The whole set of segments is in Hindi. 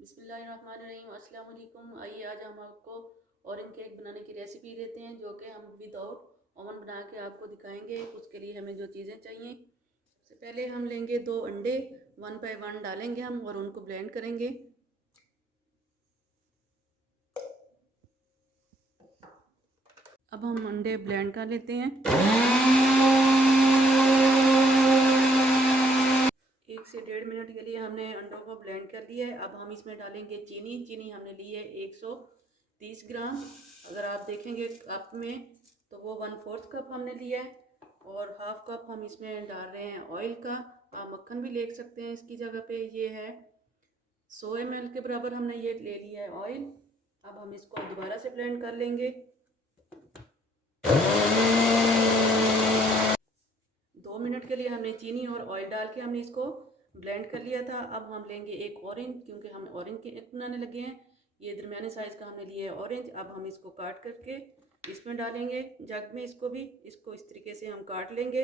बिस्मिल्लाहिर्रहमानिर्रहीम। अस्सलाम वालेकुम। आइए आज हम आपको ऑरेंज केक बनाने की रेसिपी देते हैं, जो कि हम विदाउट ओवन बना के आपको दिखाएंगे। उसके लिए हमें जो चीज़ें चाहिए, सबसे पहले हम लेंगे 2 अंडे, 1 बाय 1 डालेंगे हम और उनको ब्लेंड करेंगे। अब हम अंडे ब्लेंड कर लेते हैं। 1 से 1.5 मिनट के लिए हमने अंडों को ब्लेंड कर लिया है। अब हम इसमें डालेंगे चीनी। चीनी हमने ली है 130 ग्राम। अगर आप देखेंगे कप में तो वो 1/4 कप हमने लिया है। और हाफ कप हम इसमें डाल रहे हैं ऑयल का। आप मक्खन भी ले सकते हैं इसकी जगह पे। ये है 100 ml के बराबर हमने ये ले लिया है ऑयल। अब हम इसको दोबारा से ब्लेंड कर लेंगे। 2 मिनट के लिए हमने चीनी और ऑयल डाल के हमने इसको ब्लेंड कर लिया था। अब हम लेंगे एक ऑरेंज, क्योंकि हम ऑरेंज के बनाने लगे हैं। ये दरमियाने साइज़ का हमने लिया है ऑरेंज। अब हम इसको काट करके इसमें डालेंगे जग में। इसको इस तरीके से हम काट लेंगे।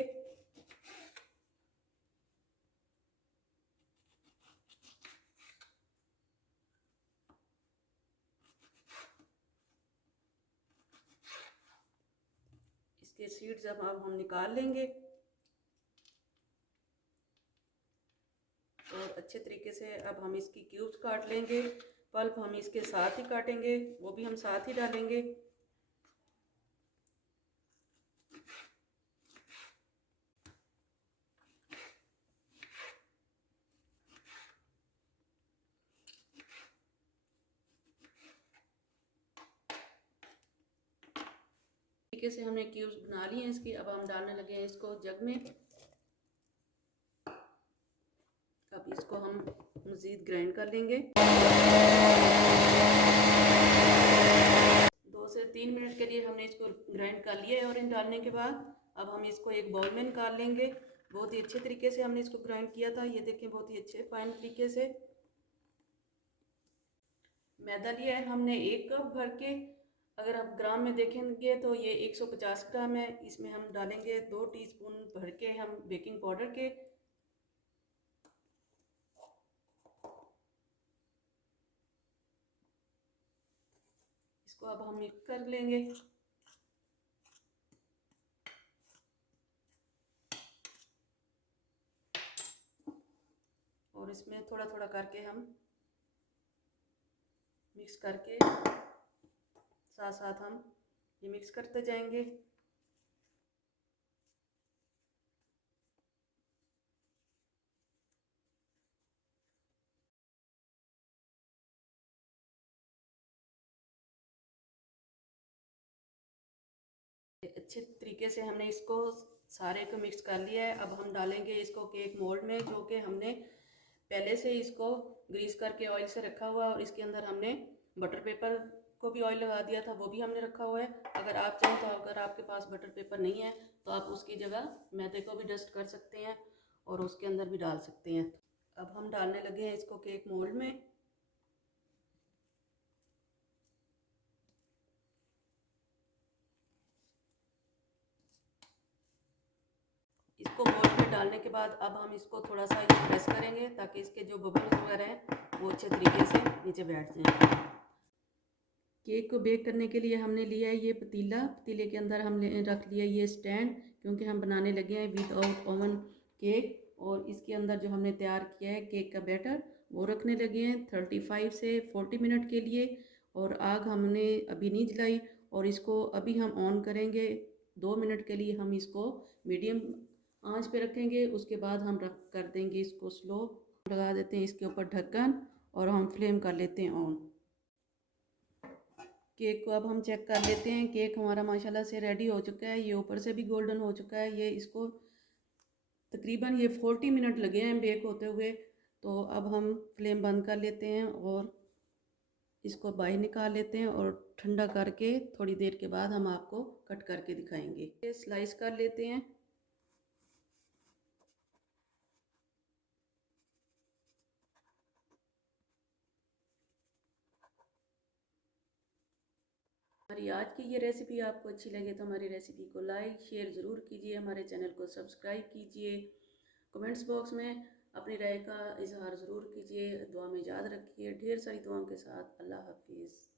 इसके सीड्स अब हम निकाल लेंगे और अच्छे तरीके से अब हम इसकी क्यूब्स काट लेंगे। पल्प हम इसके साथ ही काटेंगे, वो भी हम साथ ही डालेंगे। तरीके से हमने क्यूब्स बना लिए हैं इसकी। अब हम डालने लगे हैं इसको जग में। अब इसको हम मज़ीद ग्राइंड कर लेंगे। 2 से 3 मिनट के लिए हमने इसको ग्राइंड कर लिया है। और इन डालने के बाद अब हम इसको एक बाउल में निकाल लेंगे। बहुत ही अच्छे तरीके से हमने इसको ग्राइंड किया था। ये देखें, बहुत ही अच्छे फाइन तरीके से। मैदा लिया है हमने 1 कप भर के। अगर आप ग्राम में देखेंगे तो ये 150 ग्राम है। इसमें हम डालेंगे 2 टीस्पून भर के हम बेकिंग पाउडर के। इसको अब हम मिक्स कर लेंगे। और इसमें थोड़ा थोड़ा करके हम मिक्स करके साथ साथ हम ये मिक्स करते जाएंगे। अच्छे तरीके से हमने इसको सारे को मिक्स कर लिया है। अब हम डालेंगे इसको केक मोल्ड में, जो कि हमने पहले से इसको ग्रीस करके ऑयल से रखा हुआ है। और इसके अंदर हमने बटर पेपर को भी ऑयल लगा दिया था, वो भी हमने रखा हुआ है। अगर आप चाहें तो, अगर आपके पास बटर पेपर नहीं है तो आप उसकी जगह मैदे को भी डस्ट कर सकते हैं और उसके अंदर भी डाल सकते हैं। अब हम डालने लगे हैं इसको केक मोल्ड में। इसको मोल्ड में डालने के बाद अब हम इसको थोड़ा सा प्रेस करेंगे, ताकि इसके जो बबल्स वगैरह हैं वो अच्छे तरीके से नीचे बैठ जाएं। केक को बेक करने के लिए हमने लिया है ये पतीला। पतीले के अंदर हमने रख लिया ये स्टैंड, क्योंकि हम बनाने लगे हैं विदाउट ओवन केक। और इसके अंदर जो हमने तैयार किया है केक का बैटर, वो रखने लगे हैं 35 से 40 मिनट के लिए। और आग हमने अभी नहीं जलाई और इसको अभी हम ऑन करेंगे। 2 मिनट के लिए हम इसको मीडियम आंच पे रखेंगे। उसके बाद हम रख कर देंगे इसको स्लो। लगा देते हैं इसके ऊपर ढक्कन और हम फ्लेम कर लेते हैं ऑन। केक को अब हम चेक कर लेते हैं। केक हमारा माशाल्लाह से रेडी हो चुका है। ये ऊपर से भी गोल्डन हो चुका है। ये इसको तकरीबन ये 40 मिनट लगे हैं बेक होते हुए। तो अब हम फ्लेम बंद कर लेते हैं और इसको बाहर निकाल लेते हैं। और ठंडा करके थोड़ी देर के बाद हम आपको कट करके दिखाएंगे। ये स्लाइस कर लेते हैं। हमारी आज की ये रेसिपी आपको अच्छी लगे तो हमारी रेसिपी को लाइक शेयर ज़रूर कीजिए। हमारे चैनल को सब्सक्राइब कीजिए। कमेंट्स बॉक्स में अपनी राय का इजहार ज़रूर कीजिए, दुआ में याद रखिए। ढेर सारी दुआओं के साथ अल्लाह हाफिज़।